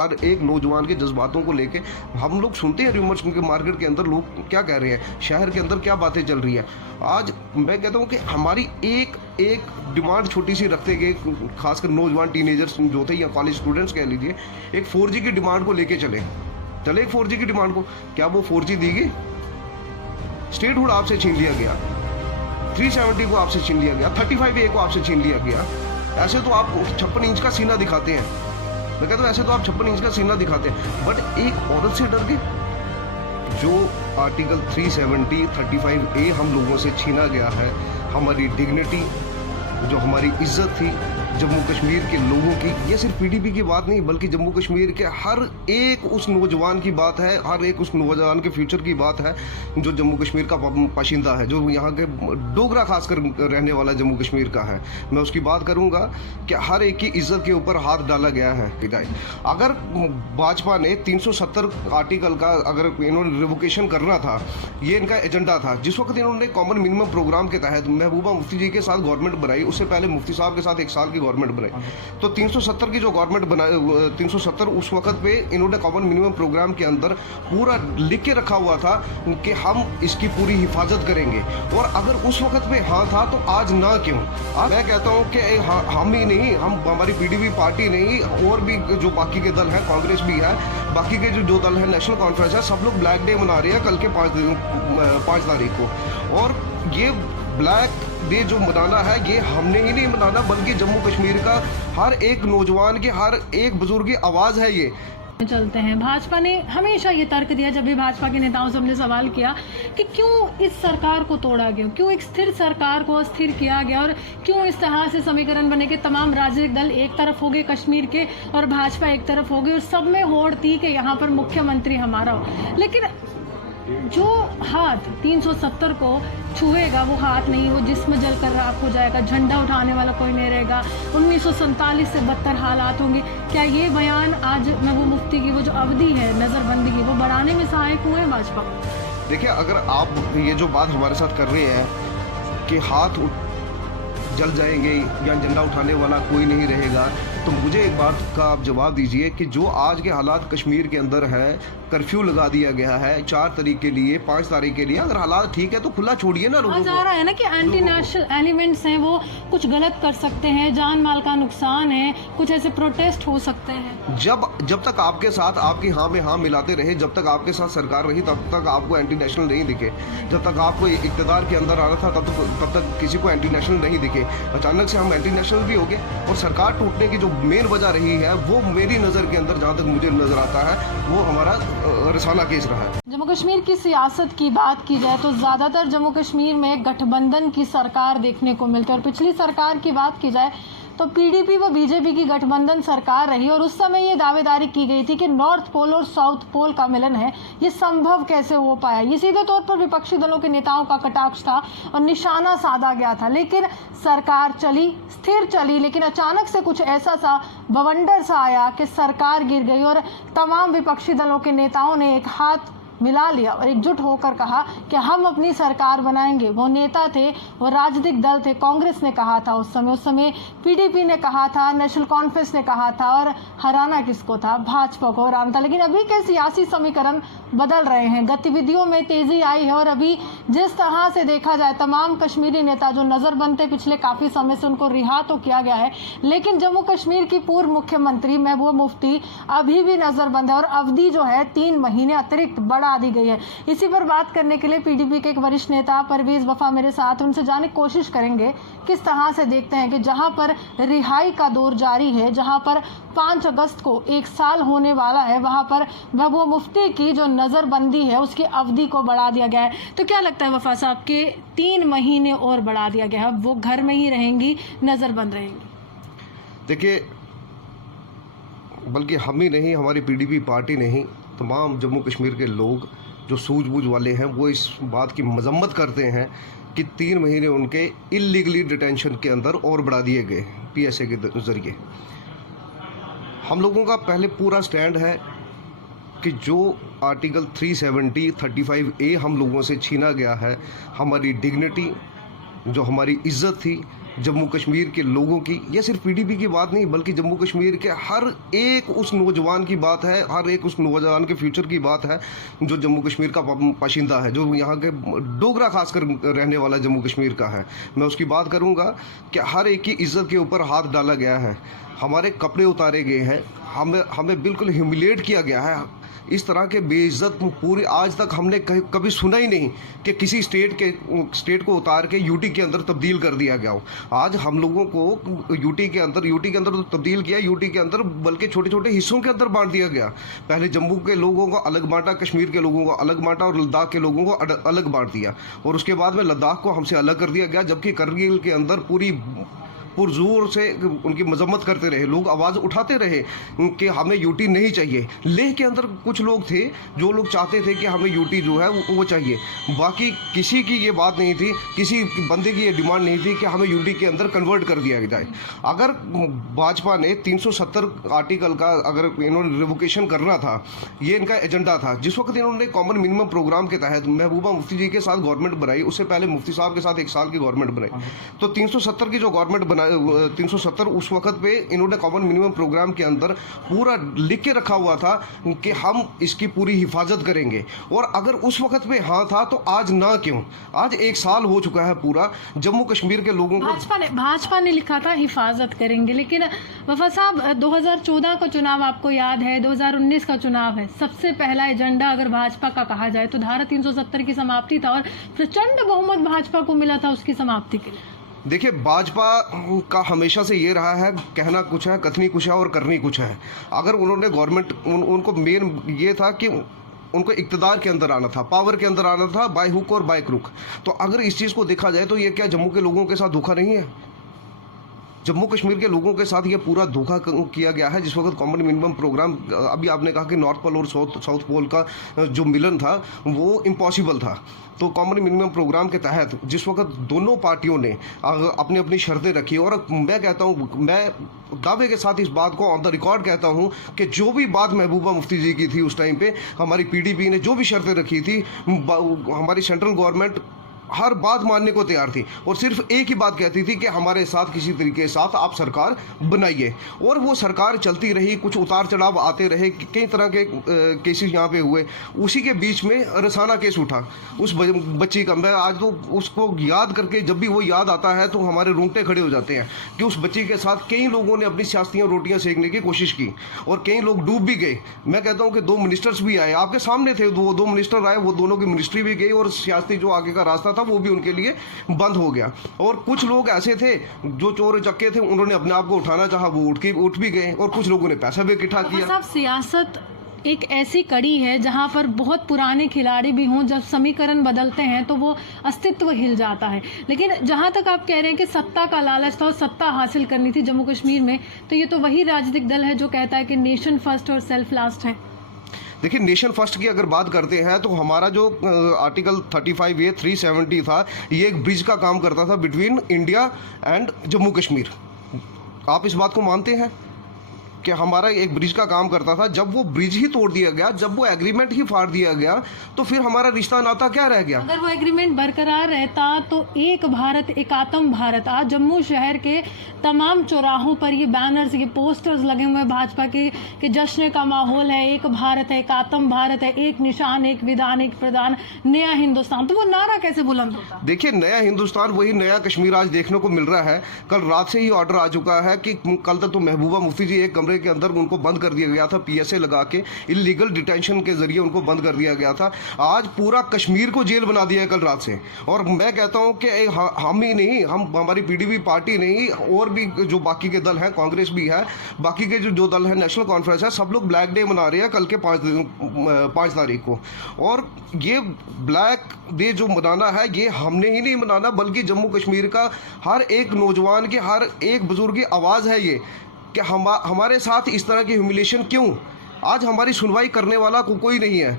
हर एक नौजवान के जज्बातों को लेके हम लोग सुनते हैं र्यूमर्स के मार्केट के अंदर लोग क्या कह रहे हैं, शहर के अंदर क्या बातें चल रही है। आज मैं कहता हूँ कि हमारी एक एक डिमांड छोटी सी रखते गए, खासकर नौजवान टीनेजर्स जो थे या कॉलेज स्टूडेंट्स कह लीजिए, एक 4G की डिमांड को लेके चले 4G की डिमांड को, क्या वो 4G दी गई? स्टेटहुड आपसे छीन लिया गया, 370 को आपसे छीन लिया गया, 35A को आपसे छीन लिया गया। ऐसे तो आप 56 इंच का सीना दिखाते हैं, मैं कहता हूँ ऐसे तो आप 56 इंच का सीना दिखाते हैं, बट एक औरत से डर के जो आर्टिकल 370 35A हम लोगों से छीना गया है, हमारी डिग्निटी, जो हमारी इज्जत थी जम्मू कश्मीर के लोगों की, ये सिर्फ पीडीपी की बात नहीं बल्कि जम्मू कश्मीर के हर एक उस नौजवान की बात है, हर एक उस नौजवान के फ्यूचर की बात है जो जम्मू कश्मीर का बाशिंदा है, जो यहाँ के डोगरा खासकर रहने वाला जम्मू कश्मीर का है। मैं उसकी बात करूँगा कि हर एक की इज्जत के ऊपर हाथ डाला गया है। अगर भाजपा ने 370 आर्टिकल का अगर इन्होंने रिवोकेशन करना था, ये इनका एजेंडा था, जिस वक्त इन्होंने कॉमन मिनिमम प्रोग्राम के तहत महबूबा मुफ्ती जी के साथ गवर्नमेंट बनाई, उससे पहले मुफ्ती साहब के साथ 1 साल की गवर्नमेंट बनाई, तो 370 की जो गवर्नमेंट बनाई 370 उस वक्त पे इन्होंने कॉमन मिनिमम प्रोग्राम के अंदर पूरा लिख के रखा हुआ था कि हम इसकी पूरी हिफाजत करेंगे। और अगर उस वक्त पे हाँ था तो आज ना क्यों? आज मैं कहता हूँ कि हम ही नहीं, हम हमारी पीडीपी पार्टी नहीं, और भी जो बाकी के दल हैं, कांग्रेस भी है, बाकी के जो दल है, नेशनल कॉन्फ्रेंस है, सब लोग ब्लैक डे मना रहे हैं कल के 5 तारीख को। और ये ब्लैक डे जो मनाना है, ये हमने ही नहीं मनाना बल्कि जम्मू कश्मीर का हर एक नौजवान की, हर एक बुजुर्ग की आवाज़ है। ये चलते हैं, भाजपा ने हमेशा ये तर्क दिया, जब भी भाजपा के नेताओं से हमने सवाल किया कि क्यों इस सरकार को तोड़ा गया, क्यों एक स्थिर सरकार को अस्थिर किया गया, और क्यों इस तरह से समीकरण बने कि तमाम राजनीतिक दल एक तरफ हो गए कश्मीर के और भाजपा एक तरफ हो गई, और सब में होड़ थी कि यहाँ पर मुख्यमंत्री हमारा हो। लेकिन जो हाथ 370 को छुएगा वो हाथ नहीं, वो जिस्म जलकर राख हो जाएगा, झंडा उठाने वाला कोई नहीं रहेगा, 1947 से बदतर हालात होंगे। क्या ये बयान आज महबूब मुफ्ती की वो जो अवधि है नज़रबंदी की, वो बढ़ाने में सहायक हुए हैं भाजपा? देखिए, अगर आप ये जो बात हमारे साथ कर रहे हैं कि हाथ जल जाएंगे या झंडा उठाने वाला कोई नहीं रहेगा, तो मुझे एक बात का आप जवाब दीजिए कि जो आज के हालात कश्मीर के अंदर है, कर्फ्यू लगा दिया गया है 4 तारीख के लिए, 5 तारीख के लिए, अगर हालात ठीक है तो खुला छोड़िए ना लोगों को। आ रहा है ना कि एंटी नेशनल एलिमेंट्स हैं, वो कुछ गलत कर सकते हैं, जान माल का नुकसान है, कुछ ऐसे प्रोटेस्ट हो सकते हैं। जब तक आपके साथ आपकी हाँ में हाँ मिलाते रहे, जब तक आपके साथ सरकार रही, तब तक आपको एंटी नेशनल नहीं दिखे। जब तक आपको इक़्तिदार के अंदर आना था तब तक किसी को एंटी नेशनल नहीं दिखे। अचानक से हम एंटी नेशनल भी हो गए, और सरकार टूटने की जो मेन वजह रही है वो मेरी नज़र के अंदर, जहाँ तक मुझे नज़र आता है, वो हमारा रसाना केस रहा है। जम्मू कश्मीर की सियासत की बात की जाए तो ज़्यादातर जम्मू कश्मीर में गठबंधन की सरकार देखने को मिलती है, और पिछली सरकार की बात की जाए तो पीडीपी व बीजेपी की गठबंधन सरकार रही, और उस समय ये दावेदारी की गई थी कि नॉर्थ पोल और साउथ पोल का मिलन है, ये संभव कैसे हो पाया। ये सीधे तौर पर विपक्षी दलों के नेताओं का कटाक्ष था और निशाना साधा गया था। लेकिन सरकार चली, स्थिर चली, लेकिन अचानक से कुछ ऐसा सा बवंडर सा आया कि सरकार गिर गई, और तमाम विपक्षी दलों के नेताओं ने एक हाथ मिला लिया और एकजुट होकर कहा कि हम अपनी सरकार बनाएंगे। वो नेता थे, वो राजनीतिक दल थे, कांग्रेस ने कहा था उस समय पीडीपी ने कहा था, नेशनल कॉन्फ्रेंस ने कहा था, और हराना किसको था? भाजपा को हराना था। लेकिन अभी के सियासी समीकरण बदल रहे हैं, गतिविधियों में तेजी आई है, और अभी जिस तरह से देखा जाए तमाम कश्मीरी नेता जो नज़रबंद थे पिछले काफ़ी समय से, उनको रिहा तो किया गया है, लेकिन जम्मू कश्मीर की पूर्व मुख्यमंत्री महबूबा मुफ्ती अभी भी नज़रबंद है, और अवधि जो है 3 महीने अतिरिक्त बढ़ा दी गई है। इसी पर बात करने के लिए पीडीपी के एक वरिष्ठ नेता परवेज वफा मेरे साथ, उनसे जानने की कोशिश करेंगे किस तरह से देखते हैं कि जहां पर रिहाई का दौर जारी है, जहां पर 5 अगस्त को 1 साल होने वाला है, वहां पर महबूबा मुफ्ती की जो नज़रबंदी है उसकी अवधि को बढ़ा दिया गया है। तो क्या लगता है वफा साहब के 3 महीने और बढ़ा दिया गया है, वो घर में ही रहेंगी, नज़रबंद रहेंगी? देखिए, बल्कि हम ही नहीं, हमारी पीडीपी पार्टी नहीं, तमाम जम्मू कश्मीर के लोग जो सूझबूझ वाले हैं वो इस बात की मजम्मत करते हैं कि 3 महीने उनके इलीगली डिटेंशन के अंदर और बढ़ा दिए गए पीएसए के ज़रिए। हम लोगों का पहले पूरा स्टैंड है कि जो आर्टिकल 370 35A हम लोगों से छीना गया है, हमारी डिग्निटी, जो हमारी इज़्ज़त थी, जम्मू कश्मीर के लोगों की, यह सिर्फ पीडीपी की बात नहीं बल्कि जम्मू कश्मीर के हर एक उस नौजवान की बात है, हर एक उस नौजवान के फ्यूचर की बात है जो जम्मू कश्मीर का बाशिंदा है, जो यहाँ के डोगरा खासकर रहने वाला जम्मू कश्मीर का है। मैं उसकी बात करूँगा कि हर एक की इज्जत के ऊपर हाथ डाला गया है, हमारे कपड़े उतारे गए हैं, हमें बिल्कुल ह्यूमिलेट किया गया है। इस तरह के बेइज्जत पूरी आज तक हमने कभी सुना ही नहीं कि किसी स्टेट को उतार के यूटी के अंदर तब्दील कर दिया गया हो। आज हम लोगों को यूटी के अंदर तो तब्दील किया, यूटी के अंदर बल्कि छोटे छोटे हिस्सों के अंदर बांट दिया गया। पहले जम्मू के लोगों को अलग बांटा, कश्मीर के लोगों को अलग बांटा और लद्दाख के लोगों को अलग बांट दिया, और उसके बाद में लद्दाख को हमसे अलग कर दिया गया, जबकि करगिल के अंदर पूरी पुरजोर से उनकी मजम्मत करते रहे, लोग आवाज़ उठाते रहे कि हमें यूटी नहीं चाहिए। लेह के अंदर कुछ लोग थे जो लोग चाहते थे कि हमें यूटी जो है वो चाहिए, बाकी किसी की ये बात नहीं थी, किसी बंदे की ये डिमांड नहीं थी कि हमें यूटी के अंदर कन्वर्ट कर दिया जाए। अगर भाजपा ने 370 आर्टिकल का अगर इन्होंने रिवोकेशन करना था, ये इनका एजेंडा था। जिस वक्त इन्होंने कॉमन मिनिमम प्रोग्राम के तहत महबूबा मुफ्ती जी के साथ गवर्नमेंट बनाई, उससे पहले मुफ्ती साहब के साथ 1 साल की गवर्नमेंट बनाई, तो 370 की जो गवर्नमेंट 370 उस वक्त पे इन्होंने कॉमन मिनिमम प्रोग्राम के अंदर पूरा लिख के रखा हुआ था कि हम इसकी पूरी हिफाजत करेंगे। और अगर उस वक्त पे हाँ था तो आज ना क्यों? आज 1 साल हो चुका है पूरा, जम्मू कश्मीर के लोगों को भाजपा ने लिखा था हिफाजत करेंगे, लेकिन वफा साहब 2014 का चुनाव आपको याद है, 2019 का चुनाव है, सबसे पहला एजेंडा अगर भाजपा का कहा जाए तो धारा 370 की समाप्ति था और प्रचंड बहुमत भाजपा को मिला था उसकी समाप्ति के लिए। देखिए, भाजपा का हमेशा से ये रहा है, कहना कुछ है, कथनी कुछ है और करनी कुछ है। अगर उन्होंने गवर्नमेंट उनको मेन ये था कि उनको इक़्तिदार के अंदर आना था, पावर के अंदर आना था, बाय हुक और बाय क्रुक। तो अगर इस चीज़ को देखा जाए तो ये क्या जम्मू के लोगों के साथ धोखा नहीं है? जम्मू कश्मीर के लोगों के साथ ये पूरा धोखा किया गया है। जिस वक्त कॉमन मिनिमम प्रोग्राम, अभी आपने कहा कि नॉर्थ पोल और साउथ पोल का जो मिलन था वो इम्पॉसिबल था, तो कॉमन मिनिमम प्रोग्राम के तहत जिस वक्त दोनों पार्टियों ने अपनी अपनी शर्तें रखी, और मैं कहता हूँ, मैं दावे के साथ इस बात को ऑन द रिकॉर्ड कहता हूँ कि जो भी बात महबूबा मुफ्ती जी की थी उस टाइम पे, हमारी पीडीपी ने जो भी शर्तें रखी थी, हमारी सेंट्रल गवर्नमेंट हर बात मानने को तैयार थी और सिर्फ एक ही बात कहती थी कि हमारे साथ किसी तरीके के साथ आप सरकार बनाइए। और वो सरकार चलती रही, कुछ उतार चढ़ाव आते रहे, कई तरह के केसेस यहाँ पे हुए। उसी के बीच में रसाना केस उठा उस बच्ची का। मैं आज तो उसको याद करके जब भी वो याद आता है तो हमारे रोंगटे खड़े हो जाते हैं कि उस बच्ची के साथ कई लोगों ने अपनी सियासतियाँ रोटियाँ सेकने की कोशिश की और कई लोग डूब भी गए। मैं कहता हूँ कि 2 मिनिस्टर्स भी आए, आपके सामने थे, वो 2 मिनिस्टर आए, वो दोनों की मिनिस्ट्री भी गई और सियासती जो आगे का रास्ता वो भी उनके लिए बंद हो गया। और कुछ लोग ऐसे थे जो चोर चक्के थे, उन्होंने अपने आप को उठाना चाहा, वो उठ भी गए, और कुछ लोगों ने पैसा भी इकट्ठा किया। साहब, सियासत एक ऐसी कड़ी है जहां पर बहुत पुराने खिलाड़ी भी हों, जब समीकरण बदलते हैं तो वो अस्तित्व हिल जाता है। लेकिन जहां तक आप कह रहे हैं कि सत्ता का लालच था और सत्ता हासिल करनी थी जम्मू कश्मीर में, तो ये तो वही राजनीतिक दल है जो कहता है कि नेशन फर्स्ट और सेल्फ लास्ट है। देखिए, नेशन फर्स्ट की अगर बात करते हैं तो हमारा जो आर्टिकल 35A 370 था, ये एक ब्रिज का काम करता था between India and Jammu Kashmir. आप इस बात को मानते हैं कि हमारा एक ब्रिज का काम करता था? जब वो ब्रिज ही तोड़ दिया गया, जब वो एग्रीमेंट ही फाड़ दिया गया, तो फिर हमारा रिश्ता नाता क्या रह गया? अगर वो एग्रीमेंट बरकरार रहता तो एक भारत एकात्म भारत, आज जम्मू शहर के तमाम चौराहों पर ये बैनर्स, ये पोस्टर्स लगे हुए हैं भाजपा के कि जश्न का माहौल है, एक भारत है, एकात्म भारत है, एक निशान, एक विधान, एक प्रधान, नया हिंदुस्तान। तो वो नारा कैसे बुलंद होता? देखिए, नया हिंदुस्तान, वही नया कश्मीर आज देखने को मिल रहा है। कल रात से ही ऑर्डर आ चुका है कि कल तक तो महबूबा मुफ्ती जी एक के अंदर उनको बंद कर दिया गया था, पीएसए लगा के इलीगल डिटेंशन के जरिए उनको बंद कर दिया गया था। आज पूरा कश्मीर को जेल बना दिया है कल रात से। और मैं कहता हूं कि हम ही नहीं, हमारी पीडीपी पार्टी नहीं, और भी जो बाकी के दल हैं, कांग्रेस भी है, बाकी के जो दल है, नेशनल कॉन्फ्रेंस है, सब लोग ब्लैक डे मना रहे हैं कल के 5 तारीख को। और ये ब्लैक डे जो मनाना है, ये हमने ही नहीं मनाना, बल्कि जम्मू कश्मीर का हर एक नौजवान की, हर एक बुजुर्ग की आवाज़ है ये कि हमारे साथ इस तरह की ह्यूमिलेशन क्यों? आज हमारी सुनवाई करने वाला कोई नहीं है।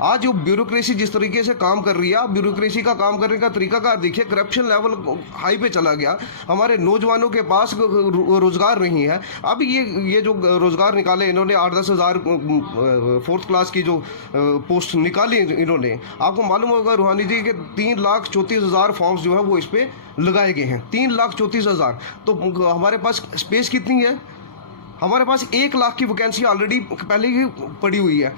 आज जो ब्यूरोक्रेसी जिस तरीके से काम कर रही है, आप ब्यूरोक्रेसी का काम करने का तरीका कार देखिए, करप्शन लेवल हाई पे चला गया, हमारे नौजवानों के पास रोजगार नहीं है। अब ये जो रोजगार निकाले इन्होंने 8-10 हज़ार फोर्थ क्लास की जो पोस्ट निकाली इन्होंने, आपको मालूम होगा रूहानी जी के 3,34,000 फॉर्म्स जो है वो इस पे लगाए गए हैं, 3,34,000। तो हमारे पास स्पेस कितनी है? हमारे पास 1 लाख की वैकेंसी ऑलरेडी पहले ही पड़ी हुई है।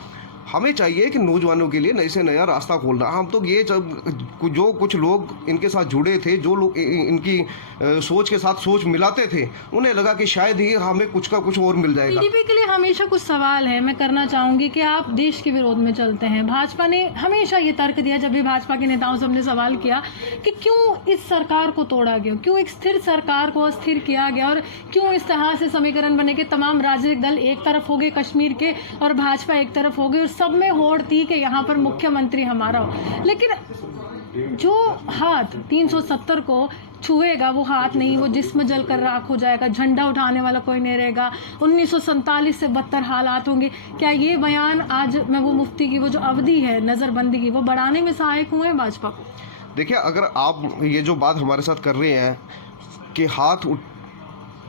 हमें चाहिए कि नौजवानों के लिए नए से नया रास्ता खोलना। हम तो ये जो कुछ लोग इनके साथ जुड़े थे, जो लोग इनकी सोच के साथ सोच मिलाते थे, उन्हें लगा कि शायद ही हमें कुछ का कुछ और मिल जाएगा। पीडीपी के लिए हमेशा कुछ सवाल है, मैं करना चाहूंगी कि आप देश के विरोध में चलते हैं। भाजपा ने हमेशा ये तर्क दिया, जब भी भाजपा के नेताओं से हमने सवाल किया कि क्यों इस सरकार को तोड़ा गया, क्यों एक स्थिर सरकार को अस्थिर किया गया, और क्यों इस तरह से समीकरण बने कि तमाम राजनीतिक दल एक तरफ हो गए कश्मीर के और भाजपा एक तरफ हो गई, और सब में होड़ थी कि यहाँ पर मुख्यमंत्री हमारा हो। लेकिन जो हाथ 370 को छुएगा वो हाथ नहीं, वो जिस्म जलकर राख हो जाएगा, झंडा उठाने वाला कोई नहीं रहेगा, 1947 से बदतर हालात होंगे। क्या ये बयान आज मैं वो मुफ्ती की वो जो अवधि है नजरबंदी की, वो बढ़ाने में सहायक हुए हैं भाजपा को? देखिए, अगर आप ये जो बात हमारे साथ कर रहे हैं कि हाथ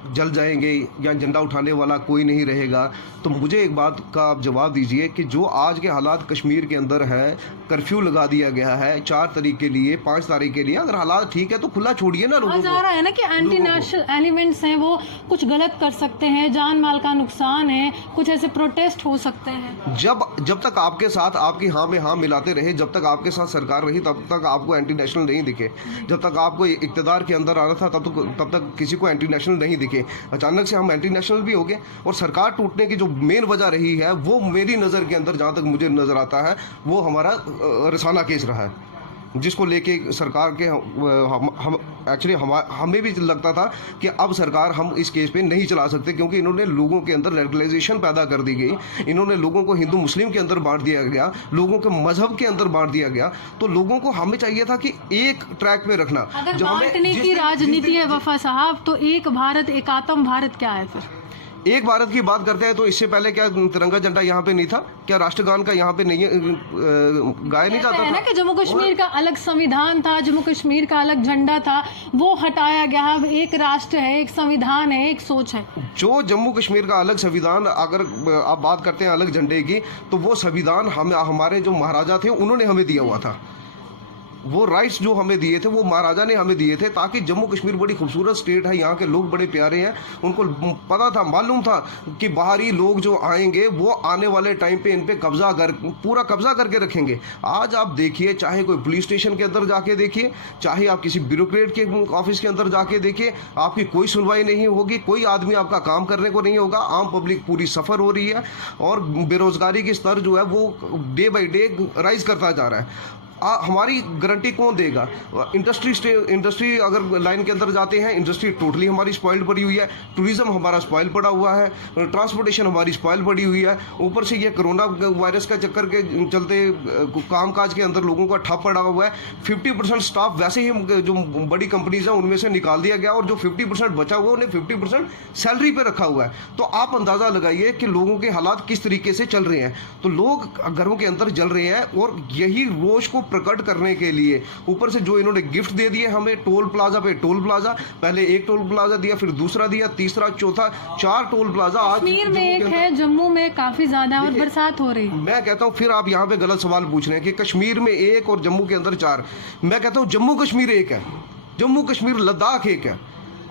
जल जाएंगे या झंडा उठाने वाला कोई नहीं रहेगा, तो मुझे एक बात का आप जवाब दीजिए कि जो आज के हालात कश्मीर के अंदर है, कर्फ्यू लगा दिया गया है 4 तारीख के लिए, 5 तारीख के लिए, अगर हालात ठीक है तो खुला छोड़िए ना लोगों को। जा रहा है ना कि एंटी नेशनल एलिमेंट्स हैं, वो कुछ गलत कर सकते हैं, जान माल का नुकसान है, कुछ ऐसे प्रोटेस्ट हो सकते हैं। जब तक आपके साथ आपकी हाँ में हाँ मिलाते रहे, जब तक आपके साथ सरकार रही, तब तक आपको एंटी नेशनल नहीं दिखे। जब तक आपको इक़्तिदार के अंदर आ रहा था तब तक किसी को एंटी नेशनल नहीं दिखे। अचानक से हम एंटी नेशनल भी हो गए, और सरकार टूटने की जो मेन वजह रही है वो मेरी नज़र के अंदर, जहाँ तक मुझे नज़र आता है, वो हमारा रिसाना केस रहा है, जिसको लेके सरकार के हम एक्चुअली हमें भी लगता था कि अब सरकार हम इस केस पे नहीं चला सकते, क्योंकि इन्होंने लोगों के अंदर रेडिकलाइजेशन पैदा कर दी गई, इन्होंने लोगों को हिंदू मुस्लिम के अंदर बांट दिया गया, लोगों के मजहब के अंदर बांट दिया गया। तो लोगों को हमें चाहिए था कि एक ट्रैक पे रखना। अगर बांटने की राजनीति है वफा साहब, तो एक भारत एकात्म भारत क्या है फिर? एक भारत की बात करते हैं तो इससे पहले क्या तिरंगा झंडा यहाँ पे नहीं था? क्या राष्ट्रगान का यहाँ पे नहीं गाया नहीं जाता था? ना कि जम्मू कश्मीर का अलग संविधान था, जम्मू कश्मीर का अलग झंडा था, वो हटाया गया। अब एक राष्ट्र है, एक संविधान है, एक सोच है। जो जम्मू कश्मीर का अलग संविधान, अगर आप बात करते हैं अलग झंडे की, तो वो संविधान हमारे जो महाराजा थे उन्होंने हमें दिया हुआ था। वो राइट्स जो हमें दिए थे वो महाराजा ने हमें दिए थे, ताकि जम्मू कश्मीर बड़ी खूबसूरत स्टेट है, यहाँ के लोग बड़े प्यारे हैं, उनको पता था, मालूम था कि बाहरी लोग जो आएंगे वो आने वाले टाइम पे इन पे पूरा कब्जा करके रखेंगे। आज आप देखिए, चाहे कोई पुलिस स्टेशन के अंदर जाके देखिए, चाहे आप किसी ब्यूरोक्रेट के ऑफिस के अंदर जाके देखिए, आपकी कोई सुनवाई नहीं होगी, कोई आदमी आपका काम करने को नहीं होगा। आम पब्लिक पूरी सफ़र हो रही है, और बेरोजगारी की स्तर जो है वो डे बाई डे राइज करता जा रहा है। हमारी गारंटी कौन देगा? इंडस्ट्री अगर लाइन के अंदर जाते हैं, इंडस्ट्री टोटली हमारी स्पॉइल पड़ी हुई है, टूरिज्म हमारा स्पॉइल पड़ा हुआ है, ट्रांसपोर्टेशन हमारी स्पॉइल पड़ी हुई है। ऊपर से ये कोरोना वायरस का चक्कर के चलते कामकाज के अंदर लोगों का ठप पड़ा हुआ है। 50% स्टाफ वैसे ही जो बड़ी कंपनीज हैं उनमें से निकाल दिया गया, और जो 50% बचा हुआ उन्हें 50% सैलरी पे रखा हुआ है। तो आप अंदाज़ा लगाइए कि लोगों के हालात किस तरीके से चल रहे हैं। तो लोग घरों के अंदर जल रहे हैं, और यही रोष को प्रकट करने के लिए ऊपर से जो इन्होंने गिफ्ट दे दिए हमें, टोल प्लाजा पे टोल प्लाजा, पहले एक टोल प्लाजा दिया, फिर दूसरा दिया, तीसरा, चौथा, 4 टोल प्लाजा। आज कश्मीर में एक है, जम्मू में काफी ज्यादा, और बरसात हो रही। मैं कहता हूँ फिर आप यहाँ पे गलत सवाल पूछ रहे हैं कि कश्मीर में 1 और जम्मू के अंदर 4। मैं कहता हूँ जम्मू कश्मीर 1 है, जम्मू कश्मीर लद्दाख 1 है।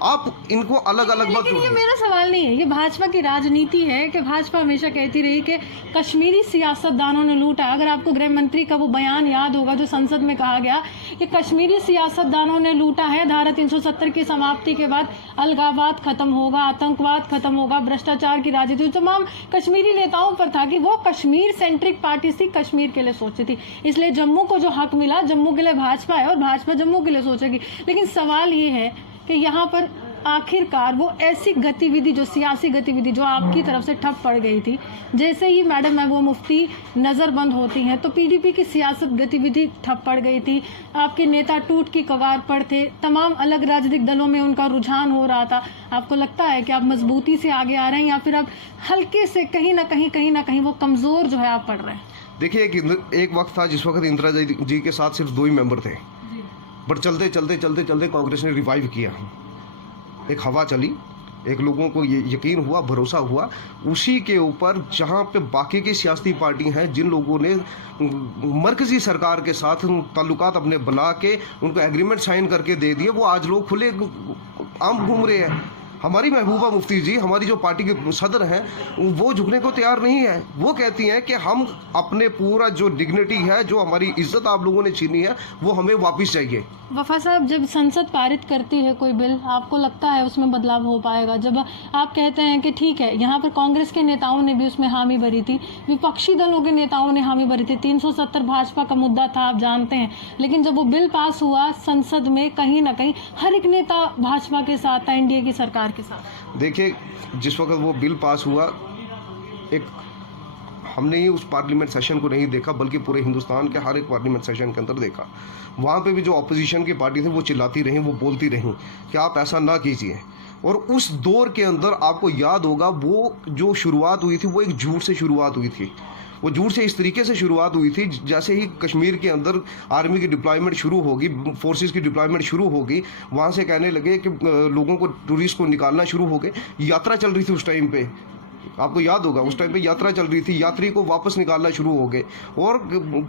आप इनको अलग अलग मत। लेकिन ये मेरा सवाल नहीं है, ये भाजपा की राजनीति है कि भाजपा हमेशा कहती रही कि कश्मीरी सियासतदानों ने लूटा। अगर आपको गृह मंत्री का वो बयान याद होगा जो संसद में कहा गया कि कश्मीरी सियासतदानों ने लूटा है, धारा 370 की समाप्ति के बाद अलगाववाद खत्म होगा, आतंकवाद खत्म होगा, भ्रष्टाचार की राजनीति तमाम कश्मीरी नेताओं पर था कि वो कश्मीर सेंट्रिक पार्टी थी, कश्मीर के लिए सोचती थी। इसलिए जम्मू को जो हक मिला, जम्मू के लिए भाजपा है और भाजपा जम्मू के लिए सोचेगी। लेकिन सवाल ये है कि यहाँ पर आखिरकार वो ऐसी गतिविधि, जो सियासी गतिविधि जो आपकी तरफ से ठप पड़ गई थी, जैसे ही मैडम महबूबा मुफ्ती नज़रबंद होती हैं तो पीडीपी की सियासत गतिविधि ठप पड़ गई थी। आपके नेता टूट की कगार पर थे, तमाम अलग राजनीतिक दलों में उनका रुझान हो रहा था। आपको लगता है कि आप मजबूती से आगे आ रहे हैं, या फिर अब हल्के से कहीं ना कहीं वो कमज़ोर जो है आप पड़ रहे हैं? देखिए एक वक्त था जिस वक्त इंदिरा जी के साथ सिर्फ 2 ही मेंबर थे, बट चलते चलते चलते चलते कांग्रेस ने रिवाइव किया। एक हवा चली, एक लोगों को ये यकीन हुआ, भरोसा हुआ, उसी के ऊपर जहाँ पे बाकी की सियासी पार्टी हैं, जिन लोगों ने मरकजी सरकार के साथ ताल्लुकात अपने बना के उनको एग्रीमेंट साइन करके दे दिए, वो आज लोग खुले आम घूम रहे हैं। हमारी महबूबा मुफ्ती जी, हमारी जो पार्टी के सदर हैं, वो झुकने को तैयार नहीं है। वो कहती हैं कि हम अपने पूरा जो डिग्निटी है, जो हमारी इज्जत आप लोगों ने छीनी है, वो हमें वापस चाहिए। वफा साहब, जब संसद पारित करती है कोई बिल, आपको लगता है उसमें बदलाव हो पाएगा? जब आप कहते हैं कि ठीक है, यहाँ पर कांग्रेस के नेताओं ने भी उसमें हामी भरी थी, विपक्षी दलों के नेताओं ने हामी भरी थी, 370 भाजपा का मुद्दा था, आप जानते हैं, लेकिन जब वो बिल पास हुआ संसद में, कहीं ना कहीं हर एक नेता भाजपा के साथ था, एनडीए की सरकार के साथ। देखिए, जिस वक्त वो बिल पास हुआ, एक हमने ही उस पार्लियामेंट सेशन को नहीं देखा, बल्कि पूरे हिंदुस्तान के हर एक पार्लियामेंट सेशन के अंदर देखा। वहाँ पे भी जो अपोजिशन की पार्टी थी वो चिल्लाती रहीं, वो बोलती रहीं कि आप ऐसा ना कीजिए। और उस दौर के अंदर आपको याद होगा, वो जो शुरुआत हुई थी वो एक झूठ से शुरुआत हुई थी। वो झूठ से इस तरीके से शुरुआत हुई थी, जैसे ही कश्मीर के अंदर आर्मी की डिप्लॉयमेंट शुरू होगी, फोर्सेस की डिप्लॉयमेंट शुरू होगी, वहाँ से कहने लगे कि लोगों को, टूरिस्ट को निकालना शुरू हो गए। यात्रा चल रही थी उस टाइम पे, आपको याद होगा, उस टाइम पे यात्रा चल रही थी, यात्री को वापस निकालना शुरू हो गए, और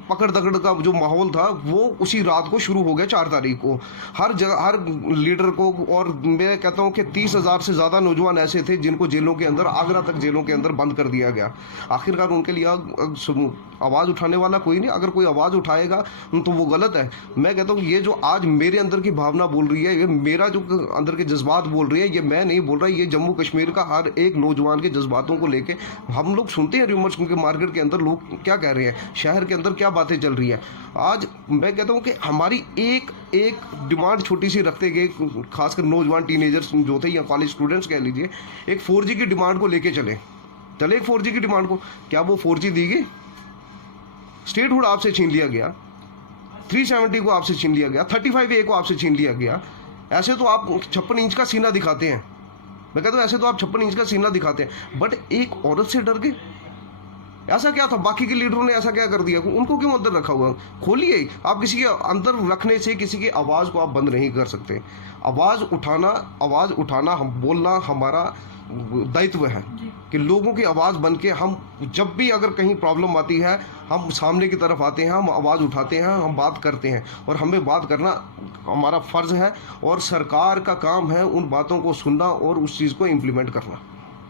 पकड़ दकड़ का जो माहौल था वो उसी रात को शुरू हो गया। 4 तारीख को हर जगह, हर लीडर को, और मैं कहता हूँ कि 30,000 से ज़्यादा नौजवान ऐसे थे जिनको जेलों के अंदर, आगरा तक जेलों के अंदर बंद कर दिया गया। आखिरकार उनके लिए आवाज़ उठाने वाला कोई नहीं। अगर कोई आवाज़ उठाएगा तो वो गलत है। मैं कहता हूँ ये जो आज मेरे अंदर की भावना बोल रही है, ये मेरा जो अंदर के जज्बात बोल रही है, ये मैं नहीं बोल रहा, ये जम्मू कश्मीर का हर एक नौजवान के जज्बातों को लेके हम लोग सुनते हैं रूमर्स, क्योंकि मार्केट के अंदर लोग क्या कह रहे हैं, शहर के अंदर क्या बातें चल रही है। आज मैं कहता हूँ कि हमारी एक डिमांड छोटी सी रखते गए, खासकर नौजवान टीनेजर्स जो थे या कॉलेज स्टूडेंट्स कह लीजिए, एक 4G की डिमांड को लेके चले एक 4G की डिमांड को। क्या वो 4G दी गई? स्टेटहुड आपसे छीन लिया गया, 370 को आपसे छीन लिया गया, 35A को आपसे छीन लिया गया। ऐसे तो आप 56 इंच का सीना दिखाते हैं, मैं कहता हूँ ऐसे तो आप 56 इंच का सीना दिखाते हैं, बट एक औरत से डर गए। ऐसा क्या था? बाकी के लीडरों ने ऐसा क्या कर दिया? उनको क्यों अंदर रखा हुआ? खोलिए। आप किसी के अंदर रखने से किसी की आवाज़ को आप बंद नहीं कर सकते। आवाज़ उठाना हम बोलना हमारा दायित्व है कि लोगों की आवाज़ बन के हम जब भी अगर कहीं प्रॉब्लम आती है, हम सामने की तरफ आते हैं, हम आवाज़ उठाते हैं, हम बात करते हैं, और हमें बात करना हमारा फ़र्ज़ है, और सरकार का काम है उन बातों को सुनना और उस चीज़ को इम्प्लीमेंट करना।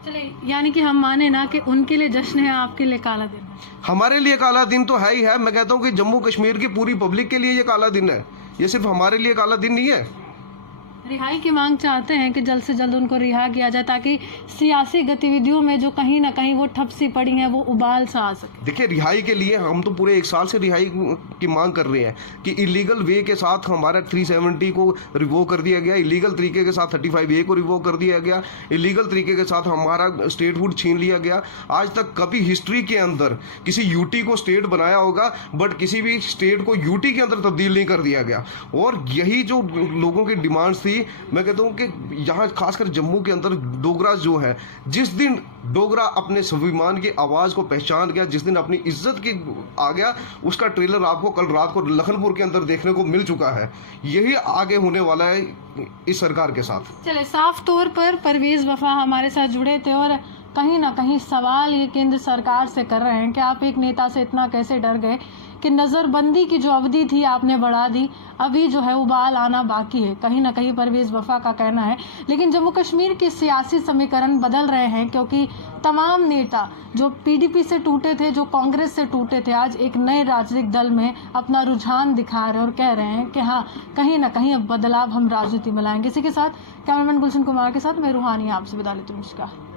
चलिए, यानी कि हम माने ना कि उनके लिए जश्न है, आपके लिए काला दिन है। हमारे लिए काला दिन तो है ही है। मैं कहता हूँ कि जम्मू कश्मीर की पूरी पब्लिक के लिए ये काला दिन है, ये सिर्फ हमारे लिए काला दिन नहीं है। रिहाई की मांग चाहते हैं कि जल्द से जल्द उनको रिहा किया जाए, ताकि सियासी गतिविधियों में जो कहीं ना कहीं वो ठप सी पड़ी हैं, वो उबाल सा आ सके। देखिए, रिहाई के लिए हम तो पूरे 1 साल से रिहाई की मांग कर रहे हैं कि इलीगल वे के साथ हमारा 370 को रिवोक कर दिया गया, इलीगल तरीके के साथ 35A को रिवोक कर दिया गया, इलीगल तरीके के साथ हमारा स्टेटहुड छीन लिया गया। आज तक कभी हिस्ट्री के अंदर किसी यूटी को स्टेट बनाया होगा, बट किसी भी स्टेट को यूटी के अंदर तब्दील नहीं कर दिया गया। और यही जो लोगों की डिमांड्स थी, मैं कहता हूँ कि यहाँ खासकर जम्मू के अंदर डोगरा जो है, जिस दिन डोगरा अपने स्वाभिमान की आवाज़ को पहचान गया, जिस दिन अपनी इज्जत की आ गया, उसका ट्रेलर आपको कल रात को लखनपुर के अंदर देखने को मिल चुका है। यही आगे होने वाला है इस सरकार के साथ। चले, साफ तौर पर परवेज वफा हमारे साथ जुड़े थे, और कहीं ना कहीं सवाल ये केंद्र सरकार से कर रहे हैं कि आप एक नेता से इतना कैसे डर गए कि नज़रबंदी की जो अवधि थी आपने बढ़ा दी, अभी जो है उबाल आना बाकी है, कहीं ना कहीं परवेज वफा का कहना है। लेकिन जम्मू कश्मीर के सियासी समीकरण बदल रहे हैं, क्योंकि तमाम नेता जो पीडीपी से टूटे थे, जो कांग्रेस से टूटे थे, आज एक नए राजनीतिक दल में अपना रुझान दिखा रहे हैं और कह रहे हैं कि हाँ, कहीं ना कहीं अब बदलाव हम राजनीति में लाएंगे। इसी के साथ कैमरामैन गुलशन कुमार के साथ मैं रूहानी आपसे विदा लेती हूँ। नमस्कार।